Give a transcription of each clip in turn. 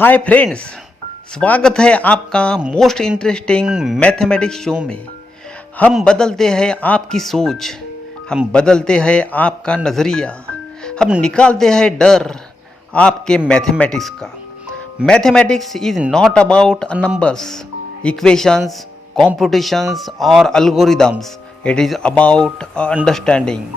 Hi friends, स्वागत है आपका मोस्ट इंटरेस्टिंग मैथमेटिक्स शो में। हम बदलते हैं आपकी सोच, हम बदलते हैं आपका नज़रिया, हम निकालते हैं डर आपके मैथमेटिक्स का। Mathematics is not about numbers, equations, competitions और algorithms. It is about understanding.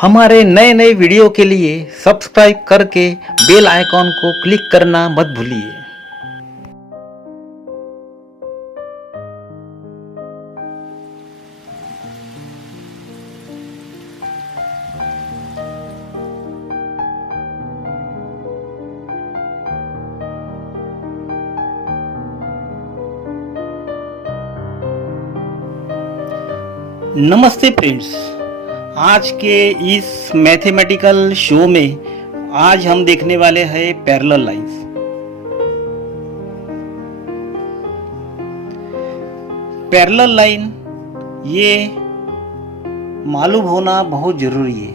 हमारे नए नए वीडियो के लिए सब्सक्राइब करके बेल आइकॉन को क्लिक करना मत भूलिए। नमस्ते फ्रेंड्स, आज के इस मैथमेटिकल शो में आज हम देखने वाले हैं पैरेलल लाइंस। पैरेलल लाइन ये मालूम होना बहुत जरूरी है,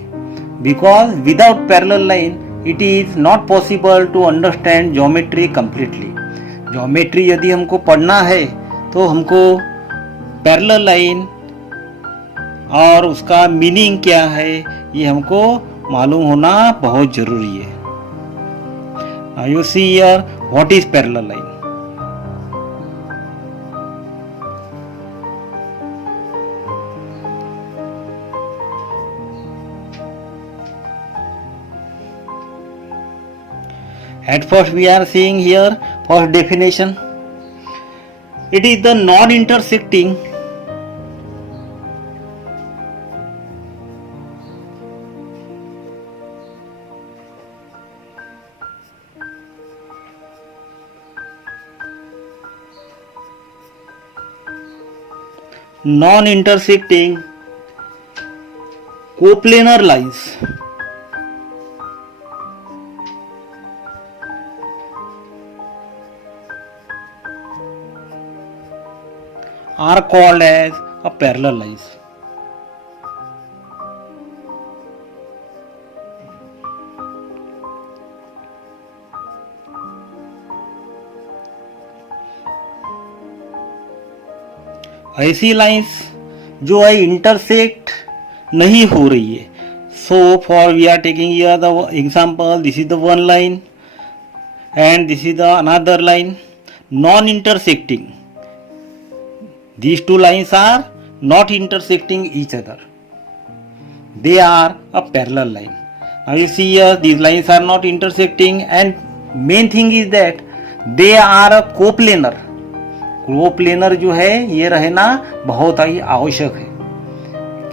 because without parallel line it is not possible to understand geometry completely. Geometry यदि हमको पढ़ना है तो हमको पैरेलल लाइन और उसका मीनिंग क्या है ये हमको मालूम होना बहुत जरूरी है। You see here what is parallel line. At first we are seeing here first definition. It is the non-intersecting coplanar lines are called as a parallel lines. ऐसी लाइंस जो है इंटरसेक्ट नहीं हो रही है। So for we are taking here the example, this is the one line and this is the another line, non-intersecting. These two lines are not intersecting each other, they are a parallel line. Now you see here these lines are not intersecting, and main thing is that they are a coplanar. Coplanar जो है ये रहना बहुत ही आवश्यक है,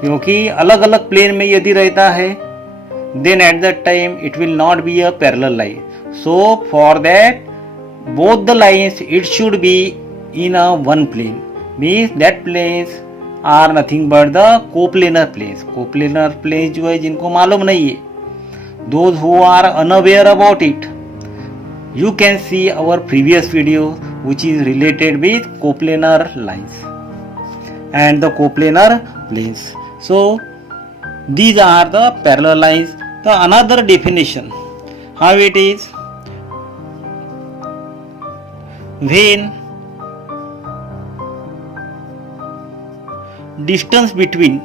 क्योंकि अलग अलग प्लेन में यदि रहता है then at that time it will not be a parallel line. So for that both the lines it should be in a one plane, means that planes are nothing but the coplanar planes. coplanar planes जो है जिनको मालूम नहीं है, those who are unaware about it, you can see our previous video which is related with coplanar lines and the coplanar planes. So these are the parallel lines. The another definition, how it is, when distance between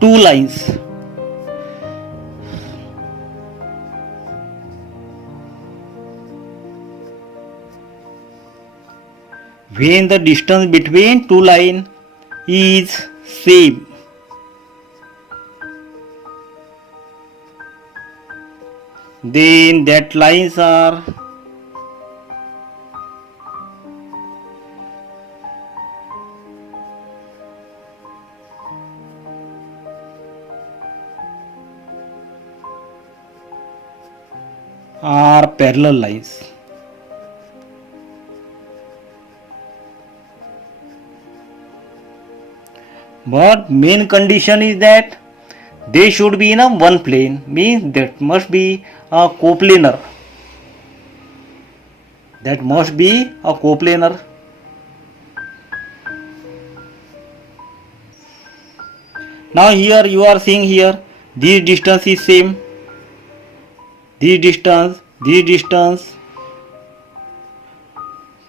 two lines when the distance between two lines is same, then that lines are parallel lines. but main condition is that they should be in a one plane, means that must be a coplanar. That must be a coplanar. Now here you are seeing here this distance is same. This distance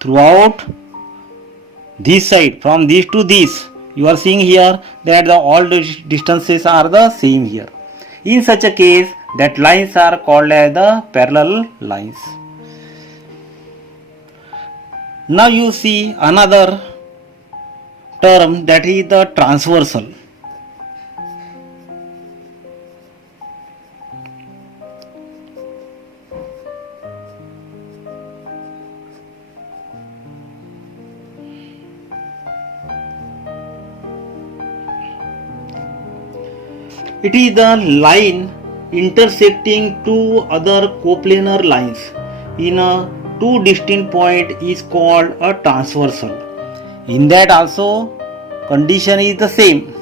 throughout this side from this to this, you are seeing here that all the distances are the same here. In such a case, that lines are called as the parallel lines. Now you see another term, that is the transversal. It is the line intersecting two other coplanar lines in a two distinct point is called a transversal. In that also condition is the same,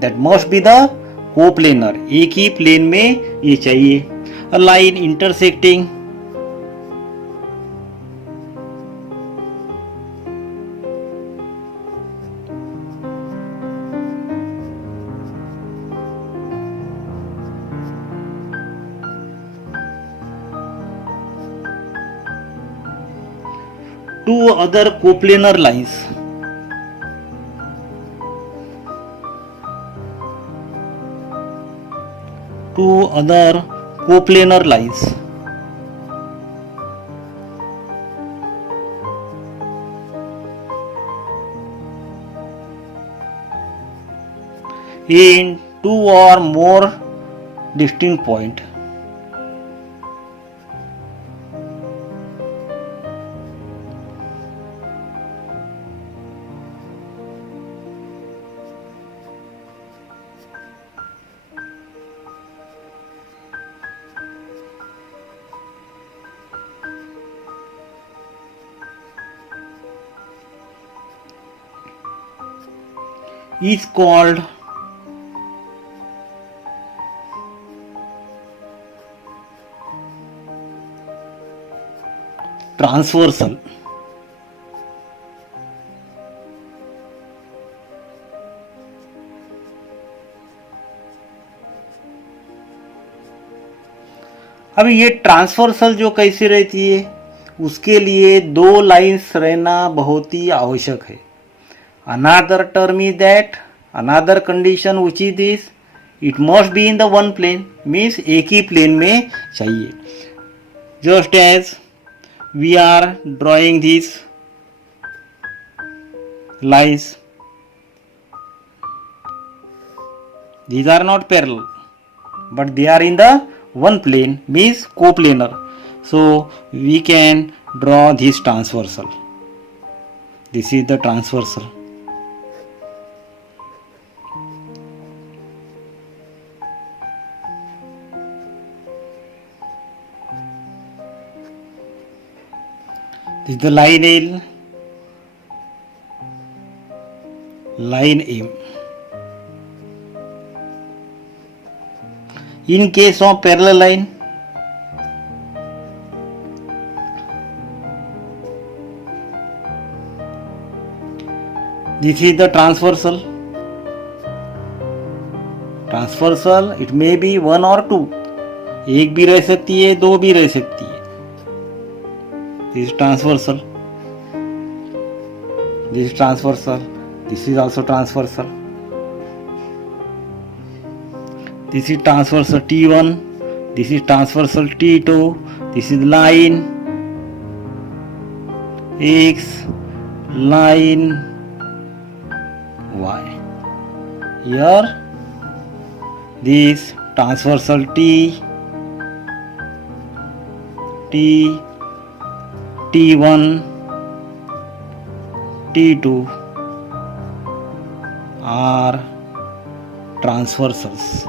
that must be the coplanar. एक ही plane में ये चाहिए. A line intersecting two other coplanar lines. Two other coplanar lines. In two or more distinct points. Is called transversal. अब ये transversal जो कैसे रहती है, उसके लिए दो लाइंस रहना बहुत ही आवश्यक है. Another term is that, another condition which is this, it must be in the one plane, means एक ही plane में चाहिए. Just as we are drawing these lines, these are not parallel, but they are in the one plane, means coplanar. So we can draw this transversal. This is the transversal. This is the line L, line M. In case of parallel line, this is the transversal. Transversal, it may be one or two. एक भी रह सकती है, दो भी रह सकती है. This is transversal. This is transversal. This is also transversal. This is transversal T1. This is transversal T2. This is line X, line Y. Here this transversal T, T1, T2 are transversals.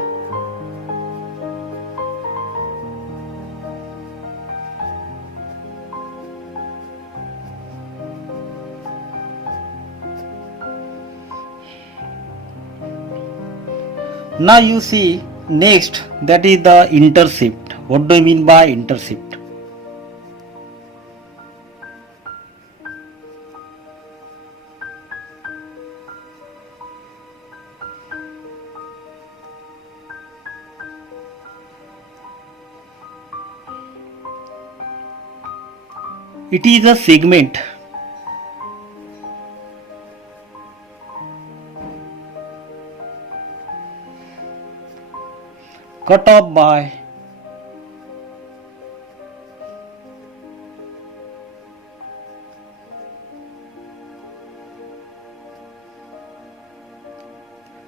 Now you see next, that is the intercept. What do you mean by intercept? It is a segment cut off by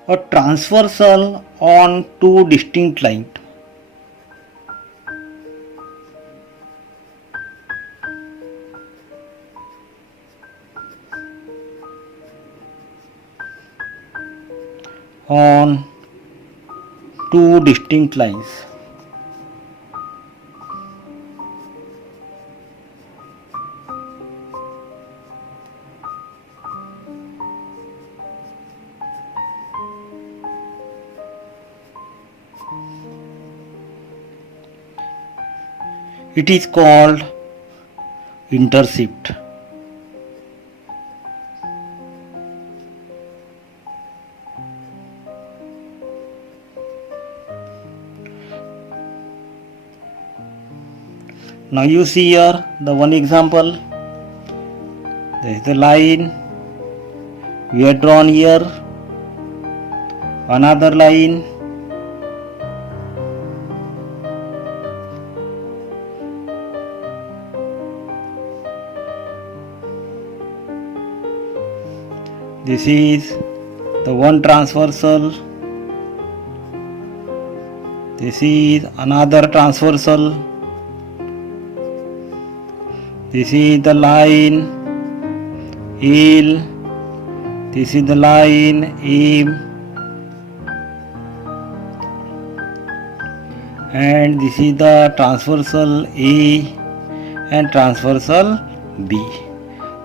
a transversal on two distinct lines. On two distinct lines. It is called intercept. Now you see here the one example. There is the line we have drawn here, another line, this is the one transversal, this is another transversal, this is the line L, this is the line M, and this is the transversal A and transversal B.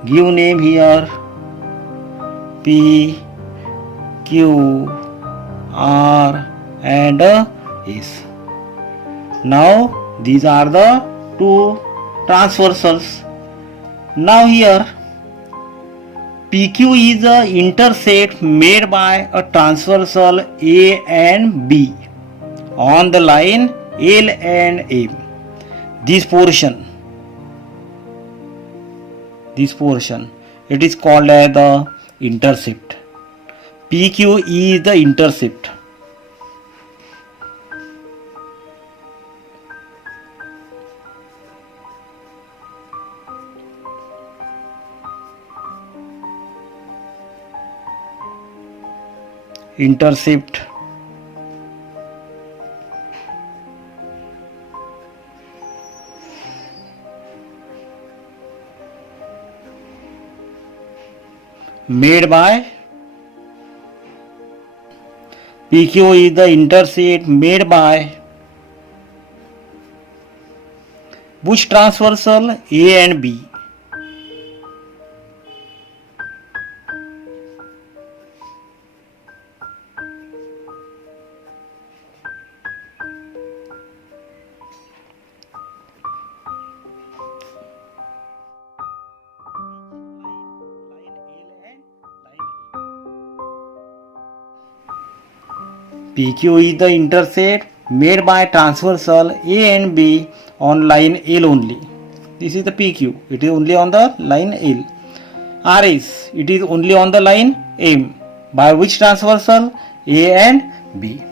Give name here P, Q, R and S. Now these are the two transversals. Now here PQ is a intercept made by a transversal A and B on the line L and M. This portion, it is called as the intercept. PQ is the intercept. Intercept made by PQ is the intercept made by which transversal? A and B. PQ is the intercept made by transversal A and B on line L only. This is the PQ. It is only on the line L. RS, it is only on the line M. By which transversal? A and B.